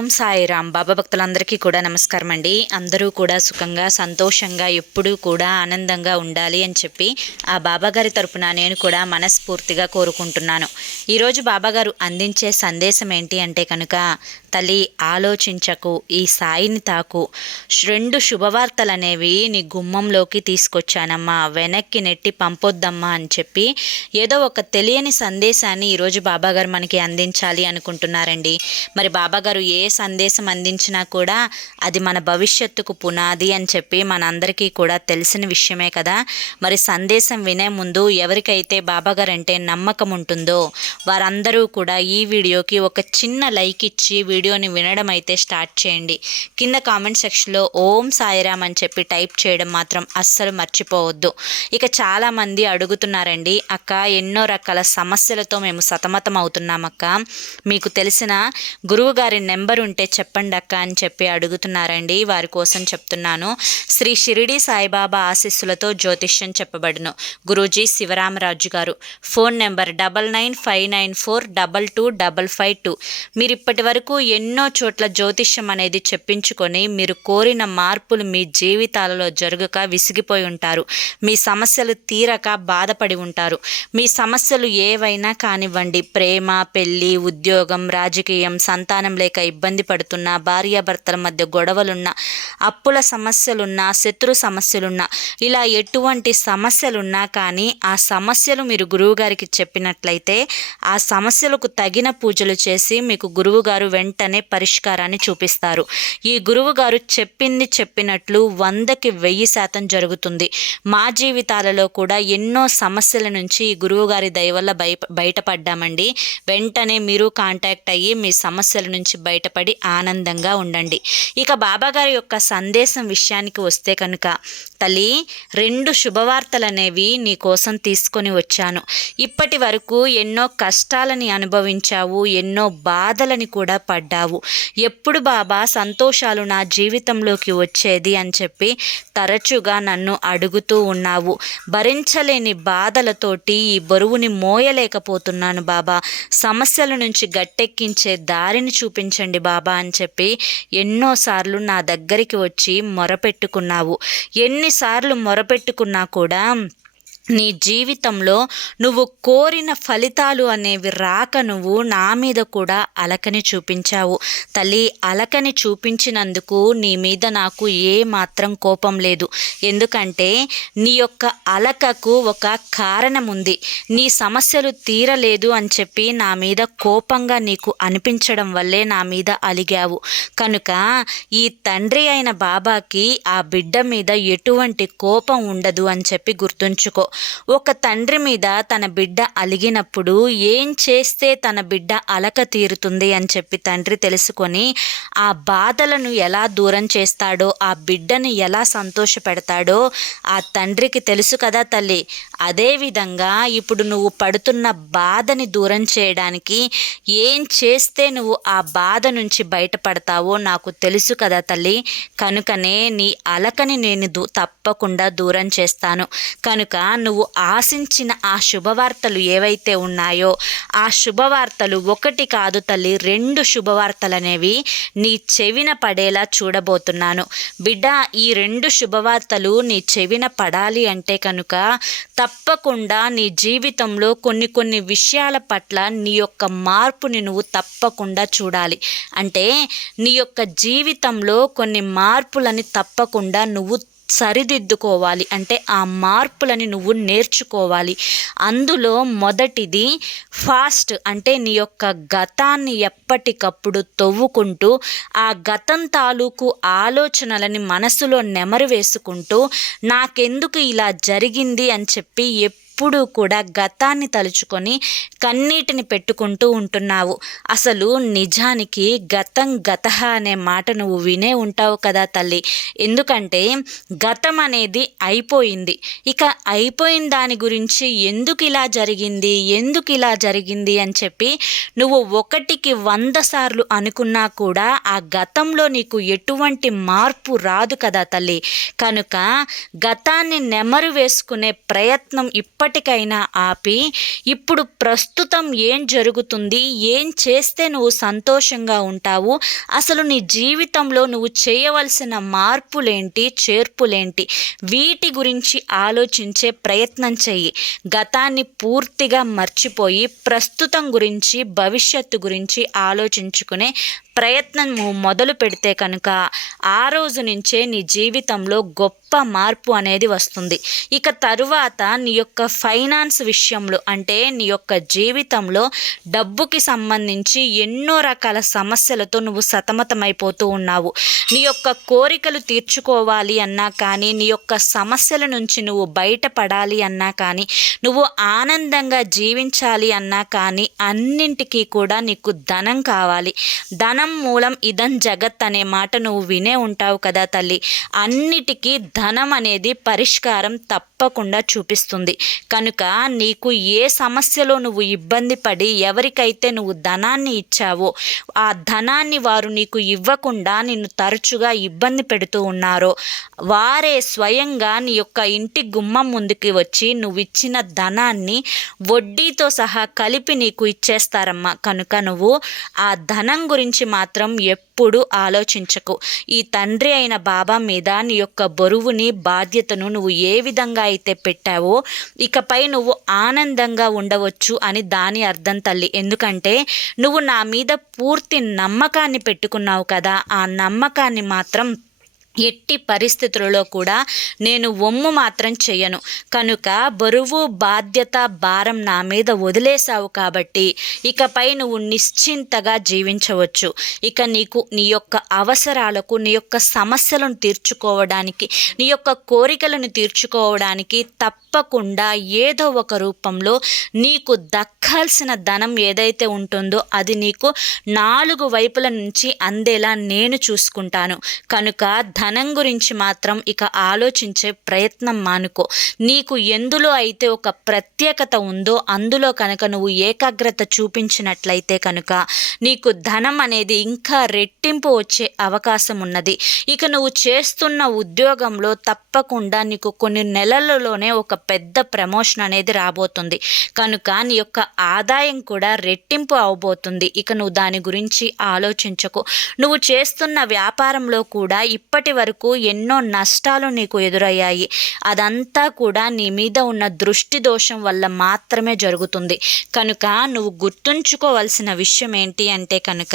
ఓం సాయిరామ్. బాబా భక్తులందరికీ కూడా నమస్కారం అండి. అందరూ కూడా సుఖంగా సంతోషంగా ఎప్పుడూ కూడా ఆనందంగా ఉండాలి అని చెప్పి ఆ బాబాగారి తరపున నేను కూడా మనస్ఫూర్తిగా కోరుకుంటున్నాను. ఈరోజు బాబాగారు అందించే సందేశం ఏంటి అంటే కనుక తల్లి ఆలోచించకు ఈ సాయిని తాకు. రెండు శుభవార్తలు అనేవి నీ గుమ్మంలోకి తీసుకొచ్చానమ్మా వెనక్కి నెట్టి పంపొద్దమ్మా అని చెప్పి ఏదో ఒక తెలియని సందేశాన్ని ఈరోజు బాబాగారు మనకి అందించాలి అనుకుంటున్నారండి. మరి బాబాగారు ఏ సందేశం అందించినా కూడా అది మన భవిష్యత్తుకు పునాది అని చెప్పి మనందరికీ కూడా తెలిసిన విషయమే కదా. మరి సందేశం వినే ముందు ఎవరికైతే బాబాగారు అంటే నమ్మకం ఉంటుందో వారందరూ కూడా ఈ వీడియోకి ఒక చిన్న లైక్ ఇచ్చి వీడియోని వినడం అయితే స్టార్ట్ చేయండి. కింద కామెంట్ సెక్షన్లో ఓం సాయిరామ్ అని చెప్పి టైప్ చేయడం మాత్రం అస్సలు మర్చిపోవద్దు. ఇక చాలామంది అడుగుతున్నారండి అక్క ఎన్నో రకాల సమస్యలతో మేము సతమతం అవుతున్నాం అక్క మీకు తెలిసిన గురువు గారి ఉంటే చెప్పండి అక్క అని చెప్పి అడుగుతున్నారండి. వారి కోసం చెప్తున్నాను. శ్రీ షిరిడి సాయిబాబా ఆశీస్సులతో జ్యోతిష్యం చెప్పబడును. గురూజీ శివరామరాజు గారు. Phone number double nine five nine four double two double five two. మీరు ఇప్పటి వరకు ఎన్నో చోట్ల జ్యోతిష్యం అనేది చెప్పించుకొని మీరు కోరిన మార్పులు మీ జీవితాలలో జరగక విసిగిపోయి ఉంటారు. మీ సమస్యలు తీరక బాధపడి ఉంటారు. మీ సమస్యలు ఏవైనా కానివ్వండి. ప్రేమ పెళ్ళి ఉద్యోగం రాజకీయం సంతానం లేక ఇబ్బంది పడుతున్నా భార్యాభర్తల మధ్య గొడవలున్నా అప్పుల సమస్యలున్నా శత్రు సమస్యలున్నా ఇలా ఎటువంటి సమస్యలున్నా కానీ ఆ సమస్యలు మీరు గురువుగారికి చెప్పినట్లయితే ఆ సమస్యలకు తగిన పూజలు చేసి మీకు గురువుగారు వెంటనే పరిష్కారాన్ని చూపిస్తారు. ఈ గురువుగారు చెప్పింది చెప్పినట్లు వందకి వెయ్యి శాతం జరుగుతుంది. మా జీవితాలలో కూడా ఎన్నో సమస్యల నుంచి ఈ గురువుగారి దయ వల్ల బయ బయటపడ్డామండి. వెంటనే మీరు కాంటాక్ట్ అయ్యి మీ సమస్యల నుంచి బయటపడి ఆనందంగా ఉండండి. ఇక బాబాగారి యొక్క సందేశం విషయానికి వస్తే కనుక తల్లి రెండు శుభవార్తలు అనేవి నీ కోసం తీసుకొని వచ్చాను. ఇప్పటి వరకు ఎన్నో కష్టాలని అనుభవించావు ఎన్నో బాధలని కూడా పడ్డావు. ఎప్పుడు బాబా సంతోషాలు నా జీవితంలోకి వచ్చేది అని చెప్పి తరచుగా నన్ను అడుగుతూ ఉన్నావు. భరించలేని బాధలతోటి ఈ బరువుని మోయలేకపోతున్నాను బాబా. సమస్యల నుంచి గట్టెక్కించే దారిని చూపించండి బాబా అని చెప్పి ఎన్నోసార్లు నా దగ్గరికి వచ్చి మొరపెట్టుకున్నావు. ఎన్నిసార్లు మొరపెట్టుకున్నా కూడా నీ జీవితంలో నువ్వు కోరిన ఫలితాలు అనేవి రాక నువ్వు నా మీద కూడా అలకని చూపించావు. తల్లి అలకని చూపించినందుకు నీ మీద నాకు ఏ మాత్రం కోపం లేదు. ఎందుకంటే నీ యొక్క అలకకు ఒక కారణం ఉంది. నీ సమస్యలు తీరలేదు అని చెప్పి నా మీద కోపంగా నీకు అనిపించడం వల్లే నా మీద అలిగావు. కనుక ఈ తండ్రి అయిన బాబాకి ఆ బిడ్డ మీద ఎటువంటి కోపం ఉండదు అని చెప్పి గుర్తుంచుకో. ఒక తండ్రి మీద తన బిడ్డ అలిగినప్పుడు ఏం చేస్తే తన బిడ్డ అలక తీరుతుంది అని చెప్పి తండ్రి తెలుసుకొని ఆ బాధలను ఎలా దూరం చేస్తాడో ఆ బిడ్డను ఎలా సంతోష పెడతాడో ఆ తండ్రికి తెలుసు కదా తల్లి. అదేవిధంగా ఇప్పుడు నువ్వు పడుతున్న బాధని దూరం చేయడానికి ఏం చేస్తే నువ్వు ఆ బాధ నుంచి బయటపడతావో నాకు తెలుసు కదా తల్లి. కనుకనే నీ అలకని నేను దూ తప్పకుండా దూరం చేస్తాను. కనుక నువ్వు ఆశించిన ఆ శుభవార్తలు ఏవైతే ఉన్నాయో ఆ శుభవార్తలు ఒకటి కాదు తల్లి రెండు శుభవార్తలు అనేవి నీ చెవిన పడేలా చూడబోతున్నాను. బిడ్డ ఈ రెండు శుభవార్తలు నీ చెవిన పడాలి అంటే కనుక తప్పకుండా నీ జీవితంలో కొన్ని కొన్ని విషయాల పట్ల నీ యొక్క మార్పుని నువ్వు తప్పకుండా చూడాలి. అంటే నీ యొక్క జీవితంలో కొన్ని మార్పులని తప్పకుండా నువ్వు సరిదిద్దుకోవాలి. అంటే ఆ మార్పులని నువ్వు నేర్చుకోవాలి. అందులో మొదటిది ఫాస్ట్. అంటే నీ యొక్క గతాన్ని ఎప్పటికప్పుడు తవ్వుకుంటూ ఆ గతం తాలూకు ఆలోచనలని మనసులో నెమరు వేసుకుంటూ నాకెందుకు ఇలా జరిగింది అని చెప్పి ఎప్పుడూ కూడా గతాన్ని తలుచుకొని కన్నీటిని పెట్టుకుంటూ ఉంటున్నావు. అసలు నిజానికి గతం గత అనే మాట నువ్వు వినే ఉంటావు కదా తల్లి. ఎందుకంటే గతం అనేది అయిపోయింది. ఇక అయిపోయిన దాని గురించి ఎందుకు ఇలా జరిగింది ఎందుకు ఇలా జరిగింది అని చెప్పి నువ్వు ఒకటికి వంద సార్లు అనుకున్నా కూడా ఆ గతంలో నీకు ఎటువంటి మార్పు రాదు కదా తల్లి. కనుక గతాన్ని నెమరు వేసుకునే ప్రయత్నం ఇప్పటి ఇప్పటికైనా ఆపి ఇప్పుడు ప్రస్తుతం ఏం జరుగుతుంది ఏం చేస్తే నువ్వు సంతోషంగా ఉంటావు అసలు నీ జీవితంలో నువ్వు చేయవలసిన మార్పులేంటి చేర్పులేంటి వీటి గురించి ఆలోచించే ప్రయత్నం చెయ్యి. గతాన్ని పూర్తిగా మర్చిపోయి ప్రస్తుతం గురించి భవిష్యత్తు గురించి ఆలోచించుకునే ప్రయత్నం మొదలు పెడితే కనుక ఆ రోజు నుంచే నీ జీవితంలో గొప్ప మార్పు అనేది వస్తుంది. ఇక తరువాత నీ యొక్క ఫైనాన్స్ విషయంలో అంటే నీ యొక్క జీవితంలో డబ్బుకి సంబంధించి ఎన్నో రకాల సమస్యలతో నువ్వు సతమతమైపోతూ ఉన్నావు. నీ యొక్క కోరికలు తీర్చుకోవాలి అన్నా కానీ నీ యొక్క సమస్యల నుంచి నువ్వు బయటపడాలి అన్నా కానీ నువ్వు ఆనందంగా జీవించాలి అన్నా కానీ అన్నింటికీ కూడా నీకు ధనం కావాలి. ధనం మూలం ఇదం జగత్ అనే మాట నువ్వు వినే ఉంటావు కదా తల్లి. అన్నిటికీ ధనం అనేది పరిష్కారం తప్పకుండా చూపిస్తుంది. కనుక నీకు ఏ సమస్యలో నువ్వు ఇబ్బంది పడి ఎవరికైతే నువ్వు ధనాన్ని ఇచ్చావో ఆ ధనాన్ని వారు నీకు ఇవ్వకుండా నిన్ను తరచుగా ఇబ్బంది పెడుతూ ఉన్నారో వారే స్వయంగా నీ యొక్క ఇంటి గుమ్మం ముందుకి వచ్చి నువ్వు ఇచ్చిన ధనాన్ని వడ్డీతో సహా కలిపి నీకు ఇచ్చేస్తారమ్మా. కనుక నువ్వు ఆ ధనం గురించి మాత్రం ఎప్పుడు ఆలోచించకు. ఈ తండ్రి అయిన బాబా మీద నీ యొక్క బరువుని బాధ్యతను నువ్వు ఏ విధంగా అయితే పెట్టావో ఇకపై నువ్వు ఆనందంగా ఉండవచ్చు అని దాని అర్థం తల్లి. ఎందుకంటే నువ్వు నా మీద పూర్తి నమ్మకాన్ని పెట్టుకున్నావు కదా. ఆ నమ్మకాన్ని మాత్రం ఎట్టి పరిస్థితులలో కూడా నేను ఒమ్ము మాత్రం చెయ్యను. కనుక బరువు బాధ్యత భారం నా మీద వదిలేశావు కాబట్టి ఇకపై నువ్వు నిశ్చింతగా జీవించవచ్చు. ఇక నీకు నీ యొక్క అవసరాలకు నీ యొక్క సమస్యలను తీర్చుకోవడానికి నీ యొక్క కోరికలను తీర్చుకోవడానికి తప్పకుండా ఏదో ఒక రూపంలో నీకు దక్కాల్సిన ధనం ఏదైతే ఉంటుందో అది నీకు నాలుగు వైపుల నుంచి అందేలా నేను చూసుకుంటాను. కనుక ధన ధనం గురించి మాత్రం ఇక ఆలోచించే ప్రయత్నం మానుకో. నీకు ఎందులో అయితే ఒక ప్రత్యేకత ఉందో అందులో కనుక నువ్వు ఏకాగ్రత చూపించినట్లయితే కనుక నీకు ధనం అనేది ఇంకా రెట్టింపు వచ్చే అవకాశం ఉన్నది. ఇక నువ్వు చేస్తున్న ఉద్యోగంలో తప్పకుండా నీకు కొన్ని నెలలలోనే ఒక పెద్ద ప్రమోషన్ అనేది రాబోతుంది. కనుక నీ యొక్క ఆదాయం కూడా రెట్టింపు అవబోతుంది. ఇక నువ్వు దాని గురించి ఆలోచించకు. నువ్వు చేస్తున్న వ్యాపారంలో కూడా ఇప్పటి ఇప్పటి వరకు ఎన్నో నష్టాలు నీకు ఎదురయ్యాయి. అదంతా కూడా నీ మీద ఉన్న దృష్టి దోషం వల్ల మాత్రమే జరుగుతుంది. కనుక నువ్వు గుర్తుంచుకోవాల్సిన విషయం ఏంటి అంటే కనుక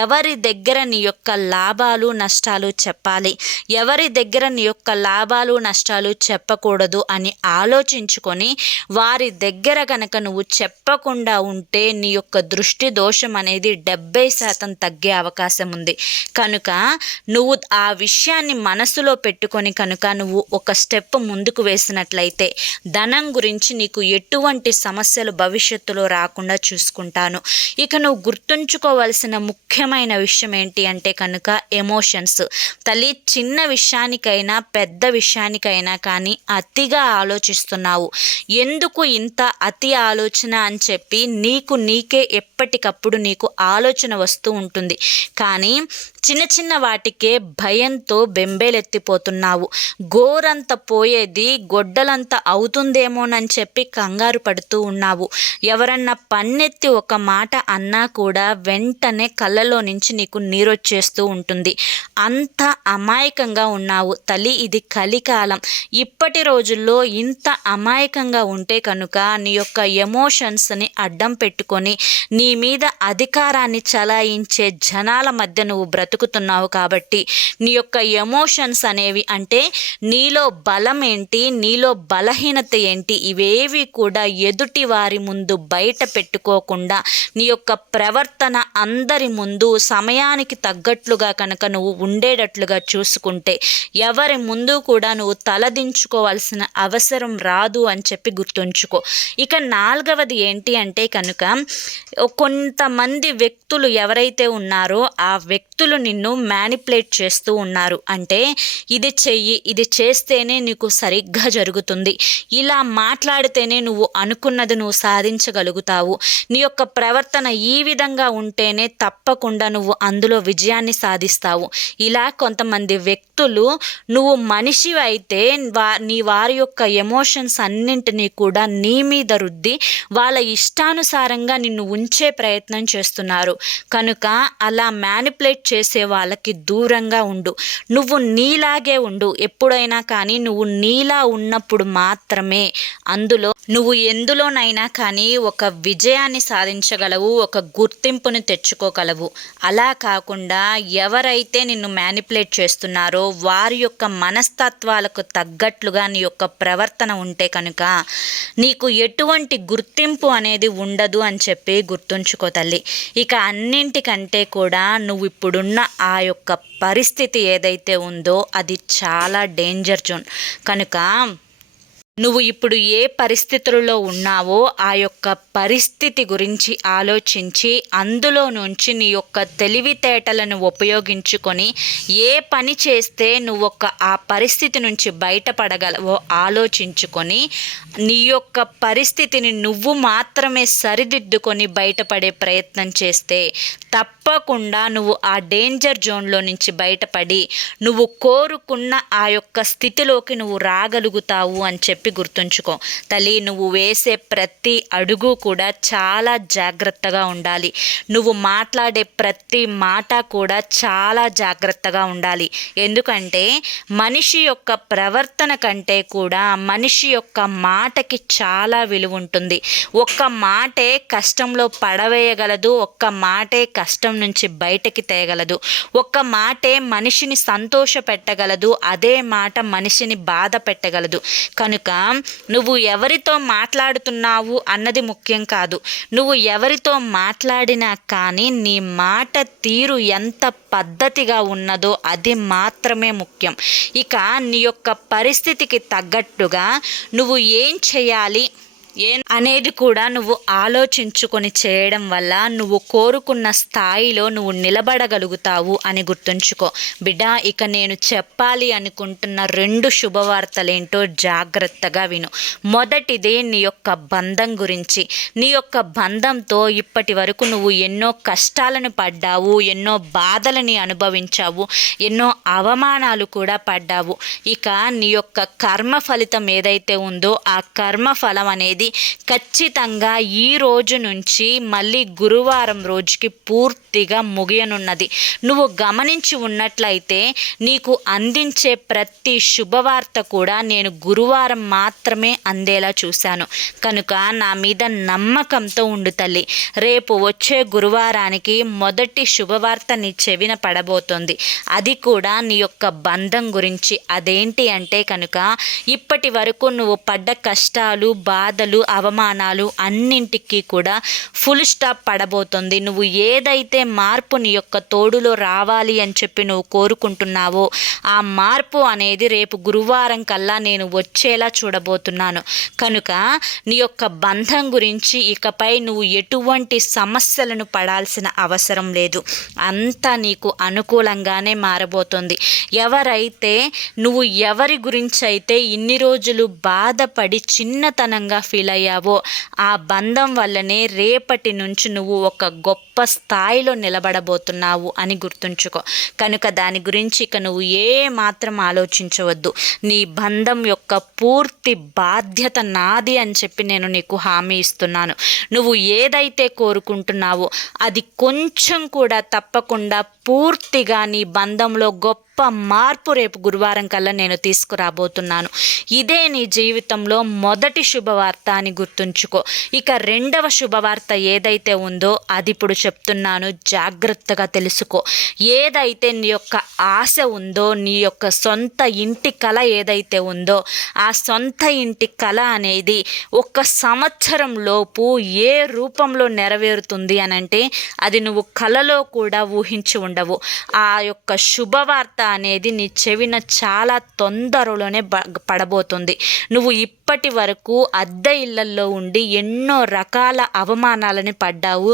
ఎవరి దగ్గర నీ యొక్క లాభాలు నష్టాలు చెప్పాలి? ఎవరి దగ్గర నీ యొక్క లాభాలు నష్టాలు చెప్పకూడదు అని ఆలోచించుకొని వారి దగ్గర కనుక నువ్వు చెప్పకుండా ఉంటే నీ యొక్క దృష్టి దోషం అనేది డెబ్బై శాతం తగ్గే అవకాశం ఉంది. కనుక నువ్వు ఆ విషయం విషయాన్ని మనసులో పెట్టుకొని కనుక నువ్వు ఒక స్టెప్ ముందుకు వేసినట్లయితే ధనం గురించి నీకు ఎటువంటి సమస్యలు భవిష్యత్తులో రాకుండా చూసుకుంటాను. ఇక నువ్వు గుర్తుంచుకోవాల్సిన ముఖ్యమైన విషయం ఏంటి అంటే కనుక ఎమోషన్స్. తల్లి చిన్న విషయానికైనా పెద్ద విషయానికైనా కానీ అతిగా ఆలోచిస్తున్నావు. ఎందుకు ఇంత అతి ఆలోచన అని చెప్పి నీకు నీకే ఎప్పటికప్పుడు నీకు ఆలోచన వస్తూ ఉంటుంది. కానీ చిన్న చిన్న వాటికే భయంతో బెంబేలెత్తిపోతున్నావు. గోరంత పోయేది గొడ్డలంత అవుతుందేమోనని చెప్పి కంగారు పడుతూ ఉన్నావు. ఎవరన్నా పన్నెత్తి ఒక మాట అన్నా కూడా వెంటనే కళ్ళలో నుంచి నీకు నీరొచ్చేస్తూ ఉంటుంది. అంత అమాయకంగా ఉన్నావు తల్లి ఇది కలికాలం. ఇప్పటి రోజుల్లో ఇంత అమాయకంగా ఉంటే కనుక నీ యొక్క ఎమోషన్స్ని అడ్డం పెట్టుకొని నీ మీద అధికారాన్ని చలాయించే జనాల మధ్య నువ్వు బ్రతుకు బ్రతుకుతున్నావు కాబట్టి నీ యొక్క ఎమోషన్స్ అనేవి అంటే నీలో బలం ఏంటి నీలో బలహీనత ఏంటి ఇవేవి కూడా ఎదుటి వారి ముందు బయట పెట్టుకోకుండా నీ యొక్క ప్రవర్తన అందరి ముందు సమయానికి తగ్గట్లుగా కనుక నువ్వు ఉండేటట్లుగా చూసుకుంటే ఎవరి ముందు కూడా నువ్వు తలదించుకోవాల్సిన అవసరం రాదు అని చెప్పి గుర్తుంచుకో. ఇక నాలుగవది ఏంటి అంటే కనుక కొంతమంది వ్యక్తులు ఎవరైతే ఉన్నారో ఆ వ్యక్తులు నిన్ను మ్యానిపులేట్ చేస్తూ ఉన్నారు. అంటే ఇది చెయ్యి ఇది చేస్తేనే నీకు సరిగ్గా జరుగుతుంది. ఇలా మాట్లాడితేనే నువ్వు అనుకున్నది నువ్వు సాధించగలుగుతావు. నీ యొక్క ప్రవర్తన ఈ విధంగా ఉంటేనే తప్పకుండా నువ్వు అందులో విజయాన్ని సాధిస్తావు. ఇలా కొంతమంది వ్యక్తులు నువ్వు మనిషి అయితే వా నీ వారి యొక్క ఎమోషన్స్ అన్నింటినీ కూడా నీ మీద రుద్ది వాళ్ళ ఇష్టానుసారంగా నిన్ను ఉంచే ప్రయత్నం చేస్తున్నారు. కనుక అలా మ్యానిపులేట్ చేసి వాళ్ళకి దూరంగా ఉండు. నువ్వు నీలాగే ఉండు. ఎప్పుడైనా కానీ నువ్వు నీలా ఉన్నప్పుడు మాత్రమే అందులో నువ్వు ఎందులోనైనా కానీ ఒక విజయాన్ని సాధించగలవు ఒక గుర్తింపుని తెచ్చుకోగలవు. అలా కాకుండా ఎవరైతే నిన్ను మ్యానిపులేట్ చేస్తున్నారో వారి యొక్క మనస్తత్వాలకు తగ్గట్లుగా నీ యొక్క ప్రవర్తన ఉంటే కనుక నీకు ఎటువంటి గుర్తింపు అనేది ఉండదు అని చెప్పి గుర్తుంచుకో తల్లి. ఇక అన్నింటికంటే కూడా నువ్వు ఇప్పుడున్న ఆ యొక్క పరిస్థితి ఏదైతే ఉందో అది చాలా డేంజర్ జోన్ కనుక నువ్వు ఇప్పుడు ఏ పరిస్థితులలో ఉన్నావో ఆ యొక్క పరిస్థితి గురించి ఆలోచించి అందులో నుంచి నీ యొక్క తెలివితేటలను ఉపయోగించుకొని ఏ పని చేస్తే నువ్వు ఒక ఆ పరిస్థితి నుంచి బయటపడగలవో ఆలోచించుకొని నీ యొక్క పరిస్థితిని నువ్వు మాత్రమే సరిదిద్దుకొని బయటపడే ప్రయత్నం చేస్తే తప్పకుండా నువ్వు ఆ డేంజర్ జోన్లో నుంచి బయటపడి నువ్వు కోరుకున్న ఆ యొక్క స్థితిలోకి నువ్వు రాగలుగుతావు అని చెప్పి గుర్తుంచుకో. తల్లి నువ్వు వేసే ప్రతి అడుగు కూడా చాలా జాగ్రత్తగా ఉండాలి. నువ్వు మాట్లాడే ప్రతి మాట కూడా చాలా జాగ్రత్తగా ఉండాలి. ఎందుకంటే మనిషి యొక్క ప్రవర్తన కంటే కూడా మనిషి యొక్క మాటకి చాలా విలువ ఉంటుంది. ఒక్క మాటే కష్టంలో పడవేయగలదు ఒక్క మాటే కష్టం నుంచి బయటకి తేయగలదు ఒక్క మాటే మనిషిని సంతోష పెట్టగలదు అదే మాట మనిషిని బాధ పెట్టగలదు కనుక నువ్వు ఎవరితో మాట్లాడుతున్నావు అన్నది ముఖ్యం కాదు. నువ్వు ఎవరితో మాట్లాడినా కానీ నీ మాట తీరు ఎంత పద్ధతిగా ఉన్నదో అది మాత్రమే ముఖ్యం. ఇక నీ యొక్క పరిస్థితికి తగ్గట్టుగా నువ్వు ఏం చేయాలి? ఏ అనేది కూడా నువ్వు ఆలోచించుకొని చేయడం వల్ల నువ్వు కోరుకున్న స్థాయిలో నువ్వు నిలబడగలుగుతావు అని గుర్తుంచుకో. బిడ్డ ఇక నేను చెప్పాలి అనుకుంటున్న రెండు శుభవార్తలేంటో జాగ్రత్తగా విను. మొదటిది నీ యొక్క బంధం గురించి. నీ యొక్క బంధంతో ఇప్పటి వరకు నువ్వు ఎన్నో కష్టాలను పడ్డావు ఎన్నో బాధలని అనుభవించావు ఎన్నో అవమానాలు కూడా పడ్డావు. ఇక నీ యొక్క కర్మ ఫలితం ఏదైతే ఉందో ఆ కర్మ ఫలం అనేది ఖచ్చితంగా ఈ రోజు నుంచి మళ్ళీ గురువారం రోజుకి పూర్తిగా ముగియనున్నది. నువ్వు గమనించి ఉన్నట్లయితే నీకు అందించే ప్రతి శుభవార్త కూడా నేను గురువారం మాత్రమే అందేలా చూశాను. కనుక నా మీద నమ్మకంతో ఉండు తల్లి. రేపు వచ్చే గురువారానికి మొదటి శుభవార్త నీ చెవిన పడబోతోంది. అది కూడా నీ యొక్క బంధం గురించి. అదేంటి అంటే కనుక ఇప్పటి వరకు నువ్వు పడ్డ కష్టాలు బాధలు అవమానాలు అన్నింటికి కూడా ఫుల్ స్టాప్ పడబోతుంది. నువ్వు ఏదైతే మార్పు నీ యొక్క తోడులో రావాలి అని చెప్పి నువ్వు కోరుకుంటున్నావో ఆ మార్పు అనేది రేపు గురువారం కల్లా నేను వచ్చేలా చూడబోతున్నాను. కనుక నీ యొక్క బంధం గురించి ఇకపై నువ్వు ఎటువంటి సమస్యలను పడాల్సిన అవసరం లేదు. అంతా నీకు అనుకూలంగానే మారబోతుంది. ఎవరైతే నువ్వు ఎవరి గురించి అయితే ఇన్ని రోజులు బాధపడి చిన్నతనంగా ఫీల్ అయ్యావో ఆ బంధం వల్లనే రేపటి నుంచి నువ్వు ఒక గొప్ప స్థాయిలో నిలబడబోతున్నావు అని గుర్తుంచుకో. కనుక దాని గురించి ఇక నువ్వు ఏ మాత్రం ఆలోచించవద్దు. నీ బంధం యొక్క పూర్తి బాధ్యత నాది అని చెప్పి నేను నీకు హామీ ఇస్తున్నాను. నువ్వు ఏదైతే కోరుకుంటున్నావో అది కొంచెం కూడా తప్పకుండా పూర్తిగా నీ బంధంలో గొప్ప గొప్ప మార్పు రేపు గురువారం కల్లా నేను తీసుకురాబోతున్నాను. ఇదే నీ జీవితంలో మొదటి శుభవార్త అని గుర్తుంచుకో. ఇక రెండవ శుభవార్త ఏదైతే ఉందో అది ఇప్పుడు చెప్తున్నాను జాగ్రత్తగా తెలుసుకో. ఏదైతే నీ యొక్క ఆశ ఉందో నీ యొక్క సొంత ఇంటి కళ ఏదైతే ఉందో ఆ సొంత ఇంటి కళ అనేది ఒక సంవత్సరం లోపు ఏ రూపంలో నెరవేరుతుంది అని అంటే అది నువ్వు కళలో కూడా ఊహించి ఉండవు. ఆ యొక్క శుభవార్త అనేది నీ చెవిన చాలా తొందరలోనే పడబోతుంది. నువ్వు ఇప్పటి వరకు అద్దె ఇళ్ళల్లో ఉండి ఎన్నో రకాల అవమానాలని పడ్డావు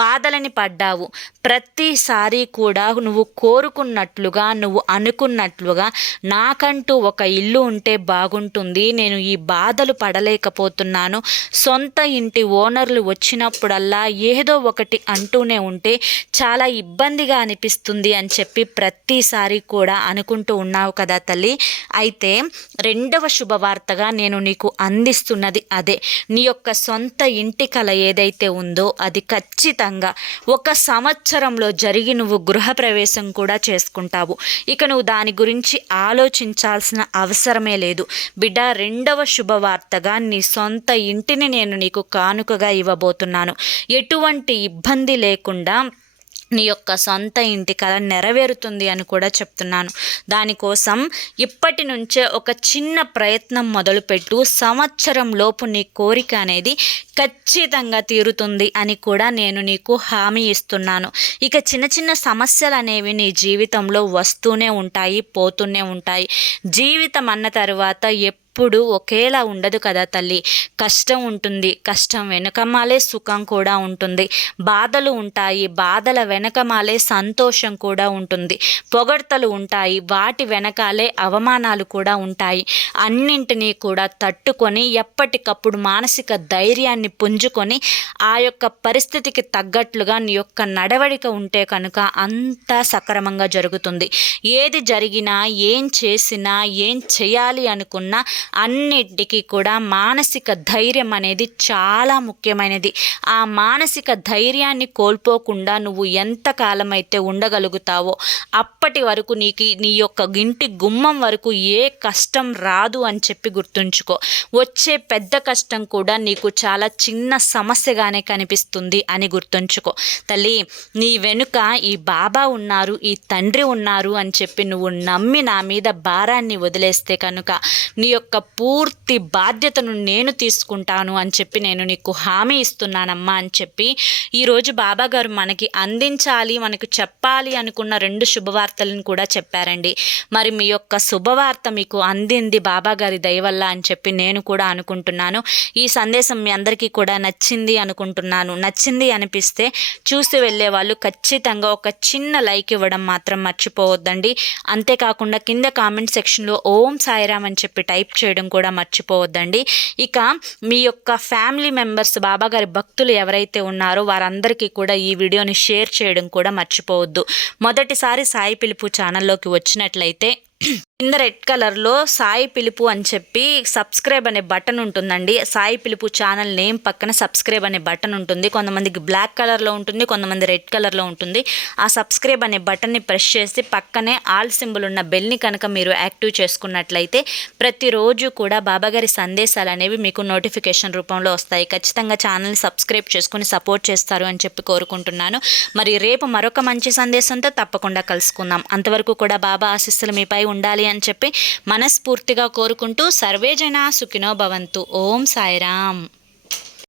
బాధలని పడ్డావు. ప్రతిసారి కూడా నువ్వు కోరుకున్నట్లుగా నువ్వు అనుకున్నట్లుగా నాకంటూ ఒక ఇల్లు ఉంటే బాగుంటుంది నేను ఈ బాధలు పడలేకపోతున్నాను. సొంత ఇంటి ఓనర్లు వచ్చినప్పుడల్లా ఏదో ఒకటి అంటూనే ఉంటే చాలా ఇబ్బందిగా అనిపిస్తుంది అని చెప్పి ప్రతిసారి కూడా అనుకుంటూ ఉన్నావు కదా తల్లి. అయితే రెండవ శుభవార్తగా నేను నీకు అందిస్తున్నది అదే. నీ యొక్క సొంత ఇంటి కళ ఏదైతే ఉందో అది ఖచ్చితంగా ఒక సంవత్సరంలో జరిగి నువ్వు గృహప్రవేశం కూడా చేసుకుంటావు. ఇక నువ్వు దాని గురించి ఆలోచించాల్సిన అవసరమే లేదు. బిడ్డ రెండవ శుభవార్తగా నీ సొంత ఇంటిని నేను నీకు కానుకగా ఇవ్వబోతున్నాను. ఎటువంటి ఇబ్బంది లేకుండా నీ యొక్క సొంత ఇంటి కళ నెరవేరుతుంది అని కూడా చెప్తున్నాను. దానికోసం ఇప్పటి నుంచే ఒక చిన్న ప్రయత్నం మొదలుపెట్టు. సంవత్సరం లోపు నీ కోరిక అనేది ఖచ్చితంగా తీరుతుంది అని కూడా నేను నీకు హామీ ఇస్తున్నాను. ఇక చిన్న చిన్న సమస్యలు అనేవి నీ జీవితంలో వస్తూనే ఉంటాయి పోతూనే ఉంటాయి. జీవితం అన్న తర్వాత ఎప్పుడు ఒకేలా ఉండదు కదా తల్లి. కష్టం ఉంటుంది కష్టం వెనుకమాలే సుఖం కూడా ఉంటుంది. బాధలు ఉంటాయి బాధల వెనకమాలే సంతోషం కూడా ఉంటుంది. పొగడ్తలు ఉంటాయి వాటి వెనకాలే అవమానాలు కూడా ఉంటాయి. అన్నింటినీ కూడా తట్టుకొని ఎప్పటికప్పుడు మానసిక ధైర్యాన్ని పుంజుకొని ఆ యొక్క పరిస్థితికి తగ్గట్లుగా నీ యొక్క నడవడిక ఉంటే కనుక అంతా సక్రమంగా జరుగుతుంది. ఏది జరిగినా ఏం చేసినా ఏం చేయాలి అనుకున్నా అన్నిటికీ కూడా మానసిక ధైర్యం అనేది చాలా ముఖ్యమైనది. ఆ మానసిక ధైర్యాన్ని కోల్పోకుండా నువ్వు ఎంతకాలం అయితే ఉండగలుగుతావో అప్పటి వరకు నీకు నీ యొక్క ఇంటి గుమ్మం వరకు ఏ కష్టం రాదు అని చెప్పి గుర్తుంచుకో. వచ్చే పెద్ద కష్టం కూడా నీకు చాలా చిన్న సమస్యగానే కనిపిస్తుంది అని గుర్తుంచుకో. తల్లి నీ వెనుక ఈ బాబా ఉన్నారు ఈ తండ్రి ఉన్నారు అని చెప్పి నువ్వు నమ్మి నా మీద భారాన్ని వదిలేస్తే కనుక నీ యొక్క పూర్తి బాధ్యతను నేను తీసుకుంటాను అని చెప్పి నేను నీకు హామీ ఇస్తున్నానమ్మా అని చెప్పి ఈరోజు బాబా గారు మనకి అందించాలి మనకు చెప్పాలి అనుకున్న రెండు శుభవార్తలను కూడా చెప్పారండి. మరి మీ యొక్క శుభవార్త మీకు అందింది బాబా గారి అని చెప్పి నేను కూడా అనుకుంటున్నాను. ఈ సందేశం మీ అందరికీ కూడా నచ్చింది అనుకుంటున్నాను. నచ్చింది అనిపిస్తే చూసి వెళ్ళే వాళ్ళు ఖచ్చితంగా ఒక చిన్న లైక్ ఇవ్వడం మాత్రం మర్చిపోవద్దండి. అంతేకాకుండా కింద కామెంట్ సెక్షన్లో ఓం సాయిరామ్ అని చెప్పి టైప్ చేయడం కూడా మర్చిపోవద్దండి. ఇక మీ యొక్క ఫ్యామిలీ మెంబర్స్ బాబాగారి భక్తులు ఎవరైతే ఉన్నారో వారందరికీ కూడా ఈ వీడియోని షేర్ చేయడం కూడా మర్చిపోవద్దు. మొదటిసారి సాయి పిలుపు ఛానల్లోకి వచ్చినట్లయితే కింద రెడ్ కలర్లో సాయి పిలుపు అని చెప్పి సబ్స్క్రైబ్ అనే బటన్ ఉంటుందండి. సాయి పిలుపు ఛానల్ నేమ్ పక్కన సబ్స్క్రైబ్ అనే బటన్ ఉంటుంది. కొంతమందికి బ్లాక్ కలర్లో ఉంటుంది కొంతమంది రెడ్ కలర్లో ఉంటుంది. ఆ సబ్స్క్రైబ్ అనే బటన్ని ప్రెస్ చేసి పక్కనే ఆల్ సింబుల్ ఉన్న బెల్ని కనుక మీరు యాక్టివ్ చేసుకున్నట్లయితే ప్రతిరోజు కూడా బాబాగారి సందేశాలు అనేవి మీకు నోటిఫికేషన్ రూపంలో వస్తాయి. ఖచ్చితంగా ఛానల్ని సబ్స్క్రైబ్ చేసుకుని సపోర్ట్ చేస్తారు అని చెప్పి కోరుకుంటున్నాను. మరి రేపు మరొక మంచి సందేశంతో తప్పకుండా కలుసుకుందాం. అంతవరకు కూడా బాబా ఆశీస్సులు మీపై ఉండాలి అని చెప్పి మనస్ఫూర్తిగా కోరుకుంటూ సర్వేజన సుఖినో భవంతు. ఓం సాయిరామ్.